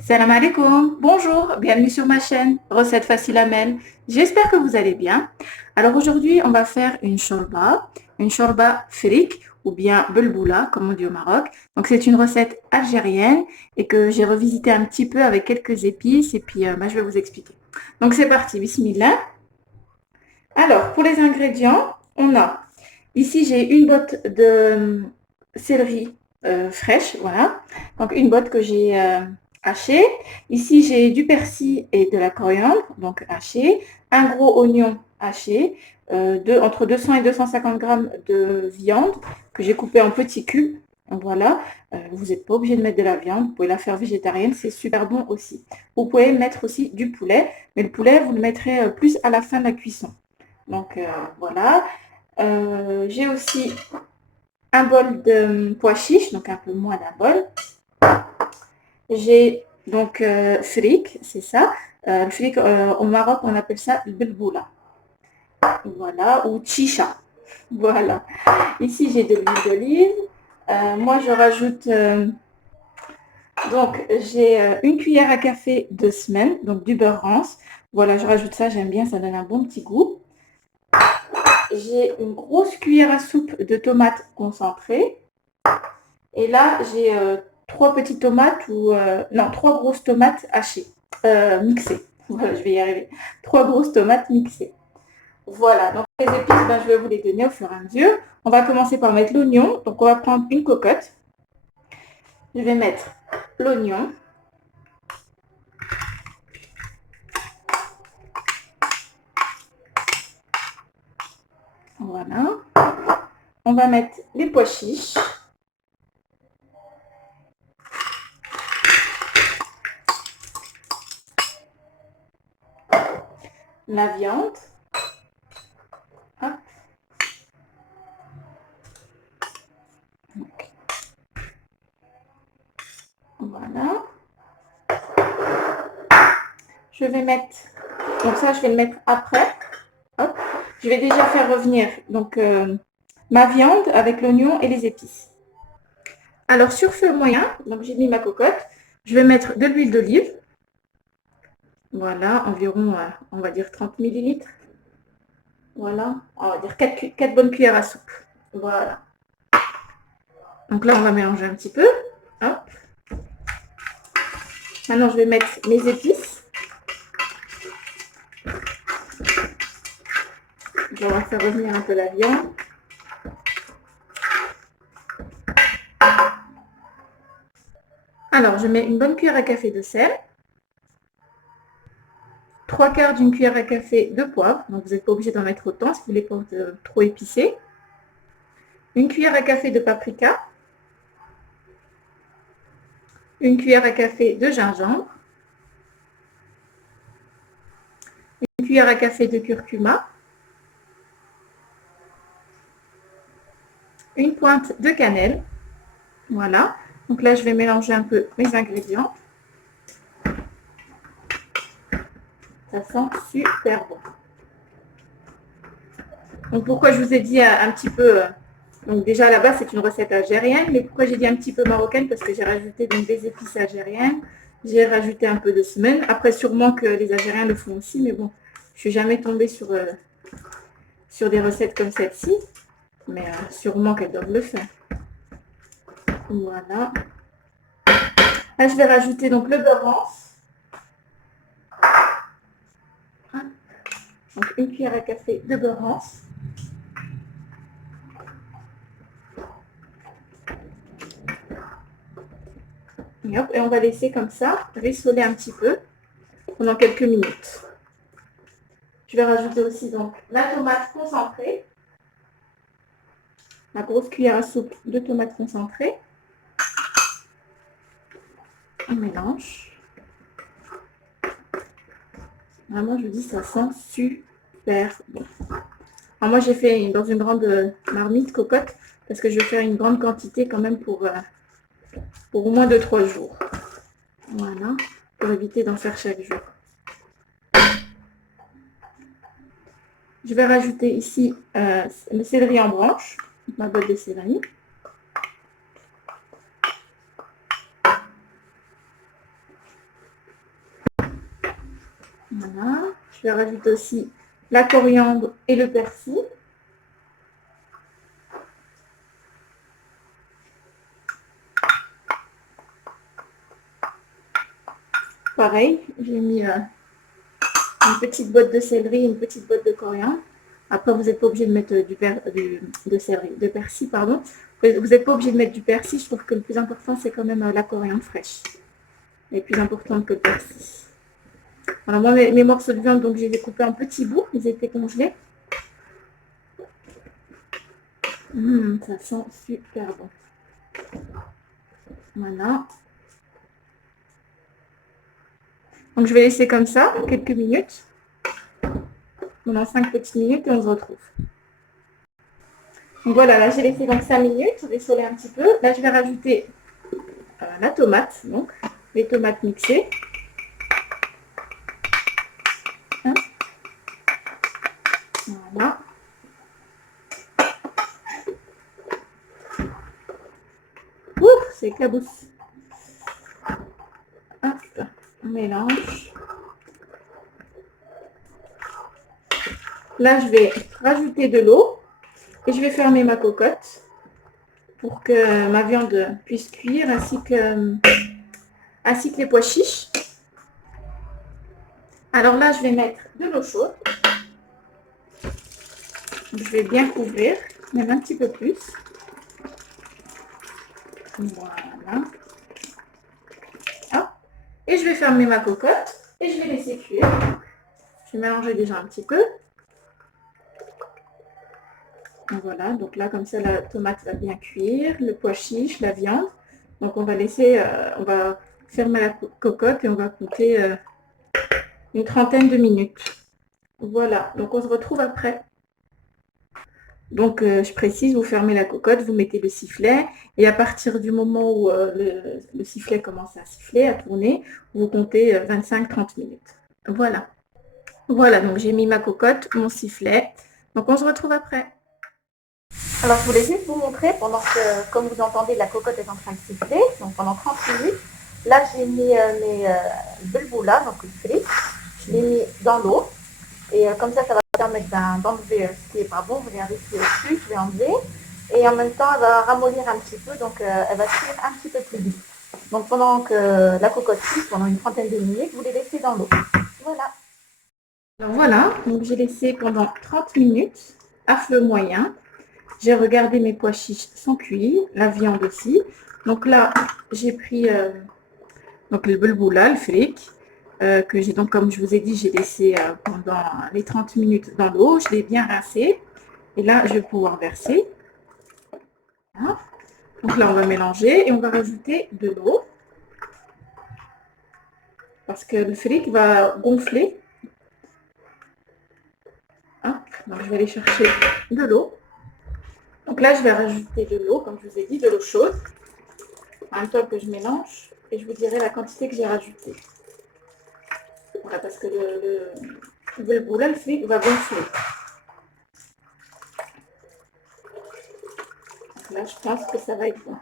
Salam alaikum, bonjour, bienvenue sur ma chaîne, recette facile à Mel. J'espère que vous allez bien. Alors aujourd'hui, on va faire une shorba frik ou bien belboula, comme on dit au Maroc. Donc c'est une recette algérienne et que j'ai revisité un petit peu avec quelques épices et puis je vais vous expliquer. Donc c'est parti, bismillah. Alors pour les ingrédients, on a ici j'ai une botte de céleri fraîche, voilà. Donc une botte que j'ai hachée. Ici j'ai du persil et de la coriandre, donc haché. Un gros oignon haché. Entre 200 et 250 grammes de viande que j'ai coupée en petits cubes. Donc voilà, vous n'êtes pas obligé de mettre de la viande, vous pouvez la faire végétarienne, c'est super bon aussi. Vous pouvez mettre aussi du poulet, mais le poulet, vous le mettrez plus à la fin de la cuisson. Donc voilà. J'ai aussi un bol de pois chiches, donc un peu moins d'un bol. J'ai donc frik, c'est ça. Le frik, au Maroc, on appelle ça le belboula. Voilà, ou chicha. Voilà. Ici, j'ai de l'huile d'olive. Moi, je rajoute donc j'ai une cuillère à café de semaine, donc du beurre rance. Voilà, je rajoute ça, j'aime bien, ça donne un bon petit goût. J'ai une grosse cuillère à soupe de tomates concentrées. Et là, j'ai trois petites tomates non, trois grosses tomates hachées, mixées. Voilà, je vais y arriver. Trois grosses tomates mixées. Voilà, donc les épices, je vais vous les donner au fur et à mesure. On va commencer par mettre l'oignon. Donc on va prendre une cocotte. Je vais mettre l'oignon. Voilà. On va mettre les pois chiches. La viande. Hop. Donc, voilà. Je vais mettre, donc ça je vais le mettre après. Hop. Je vais déjà faire revenir donc ma viande avec l'oignon et les épices. Alors sur feu moyen, donc j'ai mis ma cocotte, je vais mettre de l'huile d'olive. Voilà, environ, on va dire 30 millilitres. Voilà, on va dire 4 bonnes cuillères à soupe. Voilà. Donc là, on va mélanger un petit peu. Hop. Maintenant, je vais mettre mes épices. On va faire revenir un peu la viande. Alors, je mets une bonne cuillère à café de sel. 3/4 d'une cuillère à café de poivre. Donc, vous n'êtes pas obligé d'en mettre autant si vous voulez pas trop épicé. Une cuillère à café de paprika. Une cuillère à café de gingembre. Une cuillère à café de curcuma. Une pointe de cannelle. Voilà. Donc là, je vais mélanger un peu mes ingrédients. Ça sent super bon. Donc pourquoi je vous ai dit un petit peu... donc déjà à la base, c'est une recette algérienne. Mais pourquoi j'ai dit un petit peu marocaine? Parce que j'ai rajouté donc, des épices algériennes. J'ai rajouté un peu de semaine. Après, sûrement que les Algériens le font aussi. Mais bon, je suis jamais tombée sur des recettes comme celle-ci. Mais sûrement qu'elles doivent le faire. Voilà. Là, je vais rajouter donc le beurre rance. Donc une cuillère à café de beurre rance. Et, hop, et on va laisser comme ça rissoler un petit peu pendant quelques minutes. Je vais rajouter aussi donc la tomate concentrée. La grosse cuillère à soupe de tomate concentrée. On mélange. Vraiment, je vous dis, ça sent super bon. Alors moi, j'ai fait dans une grande marmite cocotte parce que je vais faire une grande quantité quand même pour au moins 2-3 jours. Voilà, pour éviter d'en faire chaque jour. Je vais rajouter ici le céleri en branche, ma botte de céleri. Voilà. Je vais rajouter aussi la coriandre et le persil. Pareil, j'ai mis une petite botte de céleri, une petite botte de coriandre. Après, vous n'êtes pas obligé de mettre de persil, pardon. Vous n'êtes pas obligé de mettre du persil. Je trouve que le plus important, c'est quand même la coriandre fraîche. Elle est plus importante que le persil. Alors moi, mes morceaux de viande, donc je les ai coupés en petits bouts. Ils étaient congelés. Ça sent super bon. Voilà. Donc je vais laisser comme ça quelques minutes. Pendant 5 petites minutes et on se retrouve. Donc voilà, là j'ai laissé donc 5 minutes, rissoler un petit peu. Là je vais rajouter la tomate, donc les tomates mixées. Hein, voilà. Ouf, c'est éclabousse. Hop, on mélange. Là je vais rajouter de l'eau et je vais fermer ma cocotte pour que ma viande puisse cuire ainsi que les pois chiches. Alors là, je vais mettre de l'eau chaude. Je vais bien couvrir, même un petit peu plus. Voilà. Hop. Et je vais fermer ma cocotte et je vais laisser cuire. Je vais mélanger déjà un petit peu. Voilà, donc là, comme ça, la tomate va bien cuire, le pois chiche, la viande. Donc on va laisser, on va fermer la cocotte et on va compter une trentaine de minutes. Voilà, donc on se retrouve après. Donc je précise, vous fermez la cocotte, vous mettez le sifflet et à partir du moment où le sifflet commence à siffler, à tourner, vous comptez 25-30 minutes. Voilà. Voilà, donc j'ai mis ma cocotte, mon sifflet. Donc on se retrouve après. Alors je voulais juste vous montrer pendant que, comme vous entendez, la cocotte est en train de siffler, donc pendant 30 minutes. Là j'ai mis mes bulboulas, donc le frites, je l'ai mis dans l'eau et comme ça va permettre d'enlever ce qui n'est pas bon, vous venez risquer dessus, je vais enlever. Et en même temps elle va ramollir un petit peu, donc elle va cuire un petit peu plus vite. Donc pendant que la cocotte cuit, pendant une trentaine de minutes, vous les laissez dans l'eau. Voilà. Alors voilà, donc j'ai laissé pendant 30 minutes à feu moyen. J'ai regardé mes pois chiches sont cuits, la viande aussi. Donc là, j'ai pris donc le bulboula, le fric, que j'ai donc, comme je vous ai dit, j'ai laissé pendant les 30 minutes dans l'eau. Je l'ai bien rincé. Et là, je vais pouvoir verser. Voilà. Donc là, on va mélanger et on va rajouter de l'eau. Parce que le fric va gonfler. Hein. Donc je vais aller chercher de l'eau. Donc là, je vais rajouter de l'eau, comme je vous ai dit, de l'eau chaude. En même temps que je mélange. Et je vous dirai la quantité que j'ai rajoutée. Voilà, parce que le bulboula, le fric va gonfler. Là, je pense que ça va être bon.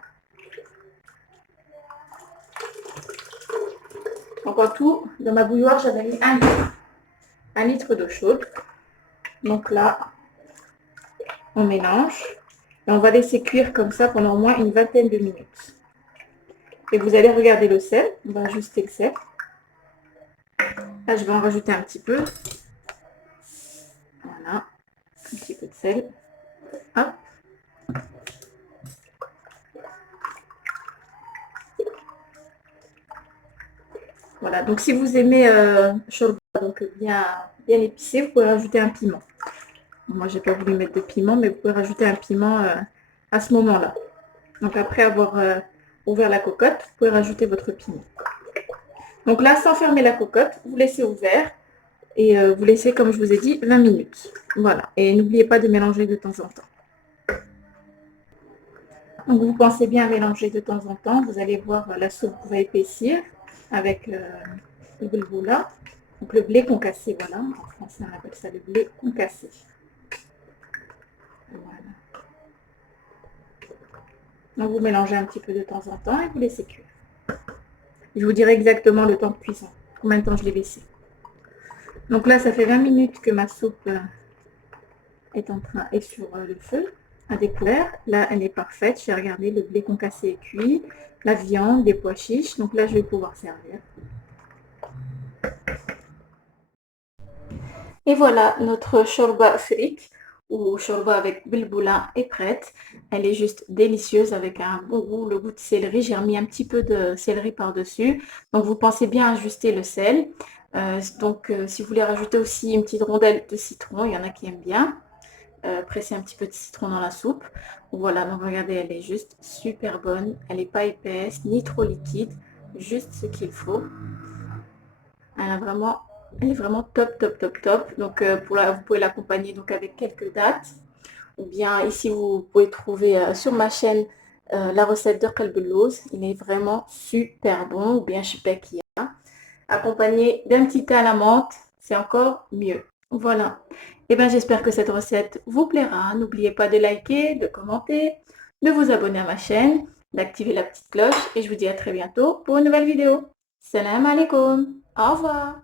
Donc en tout, dans ma bouilloire, j'avais mis 1 litre d'eau chaude. Donc là, on mélange. Et on va laisser cuire comme ça pendant au moins une vingtaine de minutes. Et vous allez regarder le sel. On va ajuster le sel. Là, je vais en rajouter un petit peu. Voilà. Un petit peu de sel. Hop. Voilà, donc si vous aimez shorba, donc bien épicé, vous pouvez rajouter un piment. Moi, j'ai pas voulu mettre de piment, mais vous pouvez rajouter un piment à ce moment-là. Donc après avoir ouvert la cocotte, vous pouvez rajouter votre piment. Donc là, sans fermer la cocotte, vous laissez ouvert et vous laissez, comme je vous ai dit, 20 minutes. Voilà, et n'oubliez pas de mélanger de temps en temps. Donc vous pensez bien mélanger de temps en temps, vous allez voir la soupe va épaissir avec le bulboula. Donc le blé concassé, voilà, en français on appelle ça le blé concassé. Voilà. Donc vous mélangez un petit peu de temps en temps et vous laissez cuire. Je vous dirai exactement le temps de cuisson, combien de temps je l'ai laissé. Donc là, ça fait 20 minutes que ma soupe est sur le feu, à découvert. Là, elle est parfaite. J'ai regardé, le blé concassé est cuit, la viande, les pois chiches. Donc là, je vais pouvoir servir. Et voilà, notre shorba frik ou shorba avec bilboula est prête. Elle est juste délicieuse avec un bon goût, le goût de céleri. J'ai remis un petit peu de céleri par-dessus. Donc vous pensez bien ajuster le sel. Si vous voulez rajouter aussi une petite rondelle de citron, il y en a qui aiment bien. Presser un petit peu de citron dans la soupe. Voilà, donc regardez, elle est juste super bonne. Elle n'est pas épaisse, ni trop liquide, juste ce qu'il faut. Elle est vraiment top, top, top, top. Donc vous pouvez l'accompagner donc avec quelques dattes. Ou bien ici, vous pouvez trouver sur ma chaîne la recette de qalbelouz. Il est vraiment super bon. Ou bien shipakia. Accompagné d'un petit thé à la menthe, c'est encore mieux. Voilà. Et bien j'espère que cette recette vous plaira. N'oubliez pas de liker, de commenter, de vous abonner à ma chaîne, d'activer la petite cloche. Et je vous dis à très bientôt pour une nouvelle vidéo. Salam alaikum. Au revoir.